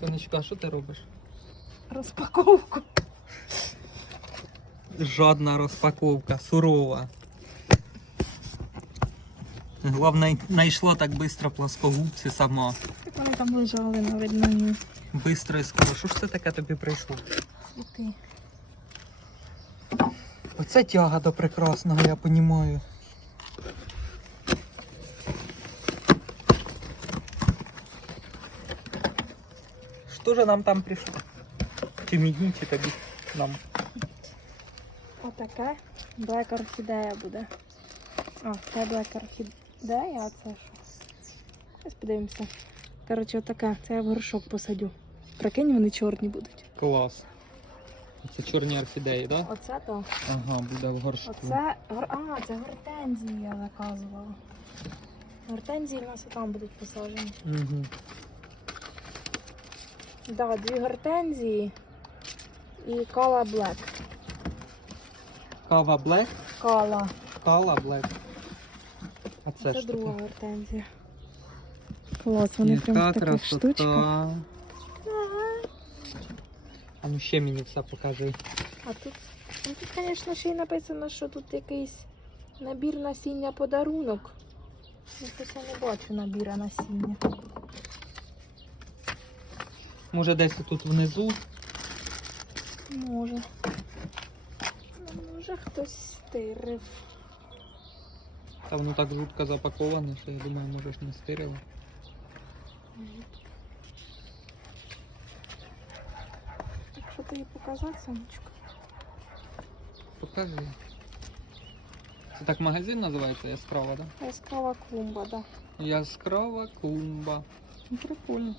Сонечко, а що ти робиш? Розпаковку. Жодна розпаковка, сурова. Головне, знайшло так швидко плоскогубці само. Так вони там лежали на видному Бистро і скоро. Що ж це таке тобі прийшло? цвіти. Оце тяга до прекрасного, я розумію. Же нам там прийшло? Чи мені, чи тобі нам? Отаке Black орхідея буде. А, це Black орхідея, а це що? Зараз подивимося. Коротше, отаке. Це я в горшок посадю. Прикинь, вони чорні будуть. Клас. Це чорні орхідеї, так? Да? Оце то. Ага, буде в горшку. Оце. гор- А, це гортензії я заказувала. Гортензії в нас там будуть посаджені. Угу. Да, дві гортензії і кала блек. Кава Блек, Кала. кала Блек. А це, Це ж друга таке? гортензія. Клас, вони прям в Яка таких штучках. красота. А ну ще мені все покажи. А тут, ну тут, звісно, ще й написано, що тут якийсь набір насіння подарунок. Ну, я не бачу набіра насіння. Може десь тут внизу. Може. Може хтось стирив. Та воно так жутко запаковане, що я думаю, може ж не стирило. Якщо тобі показати, самочку. Покажи. Це так магазин називається яскрава, так? Яскрава клумба, да. Да? Яскрава клумба. Ну, Прикольно.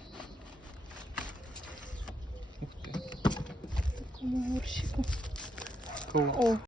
Ух ти. В такому горщику. О,